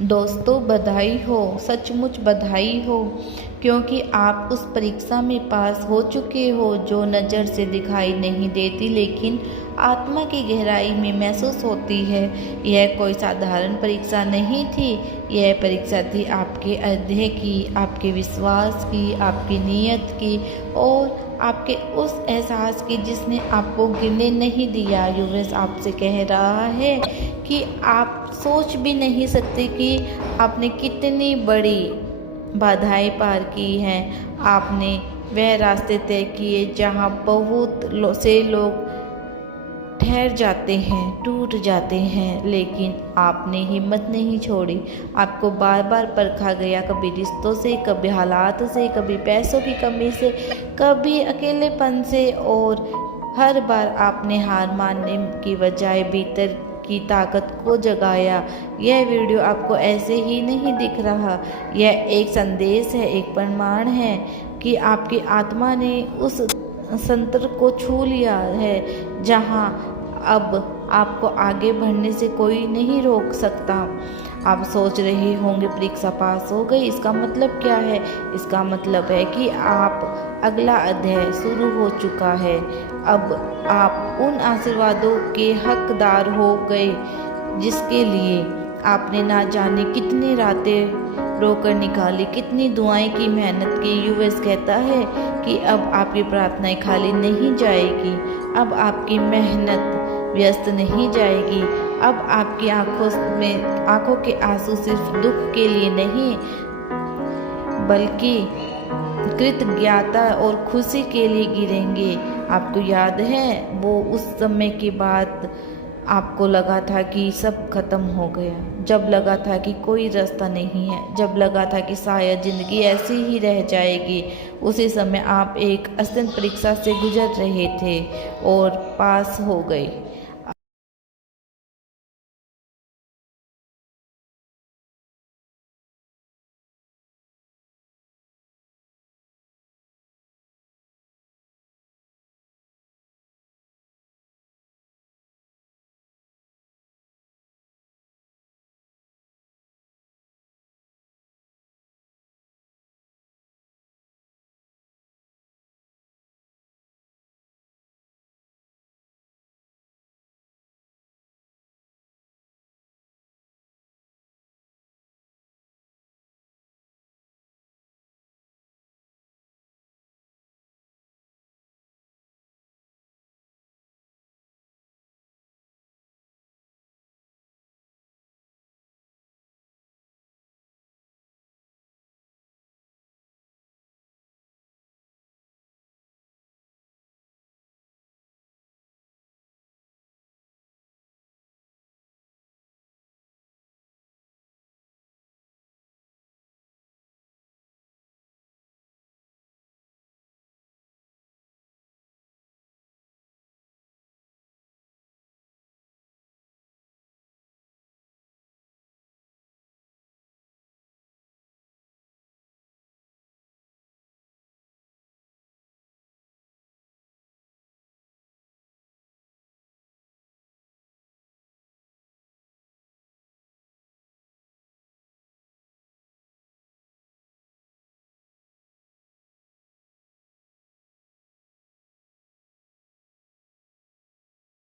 दोस्तों बधाई हो, सचमुच बधाई हो, क्योंकि आप उस परीक्षा में पास हो चुके हो जो नज़र से दिखाई नहीं देती लेकिन आत्मा की गहराई में महसूस होती है। यह कोई साधारण परीक्षा नहीं थी, यह परीक्षा थी आपके हृदय की, आपके विश्वास की, आपकी नीयत की और आपके उस एहसास की जिसने आपको गिरने नहीं दिया। यूएस आपसे कह रहा है कि आप सोच भी नहीं सकते कि आपने कितनी बड़ी बाधाएं पार की हैं। आपने वह रास्ते तय किए जहां बहुत से लोग ठहर जाते हैं, टूट जाते हैं, लेकिन आपने हिम्मत नहीं छोड़ी। आपको बार बार परखा गया, कभी रिश्तों से, कभी हालात से, कभी पैसों की कमी से, कभी अकेलेपन से, और हर बार आपने हार मानने की बजाय भीतर की ताकत को जगाया। यह वीडियो आपको ऐसे ही नहीं दिख रहा, यह एक संदेश है, एक प्रमाण है कि आपकी आत्मा ने उस संतर को छू लिया है जहां अब आपको आगे बढ़ने से कोई नहीं रोक सकता। आप सोच रहे होंगे परीक्षा पास हो गई, इसका मतलब क्या है? इसका मतलब है कि आप अगला अध्याय शुरू हो चुका है। अब आप उन आशीर्वादों के हकदार हो गए जिसके लिए आपने ना जाने कितनी रातें रोकर निकाली, कितनी दुआएं की, मेहनत की। यूएस कहता है कि अब आपकी प्रार्थनाएं खाली नहीं जाएगी, अब आपकी मेहनत व्यस्त नहीं जाएगी, अब आपकी आंखों के आंसू सिर्फ दुख के लिए नहीं बल्कि कृतज्ञता और खुशी के लिए गिरेंगे। आपको याद है वो उस समय की बात, आपको लगा था कि सब खत्म हो गया, जब लगा था कि कोई रास्ता नहीं है, जब लगा था कि शायद ज़िंदगी ऐसी ही रह जाएगी। उसी समय आप एक अत्यंत परीक्षा से गुजर रहे थे और पास हो गए।